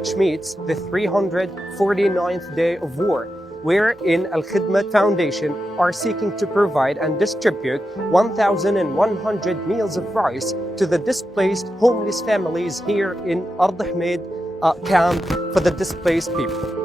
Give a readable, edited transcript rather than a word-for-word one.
which meets the 349th day of war, wherein Alkhidmat Foundation are seeking to provide and distribute 1,100 meals of rice to the displaced homeless families here in Alkhidmat camp for the displaced people.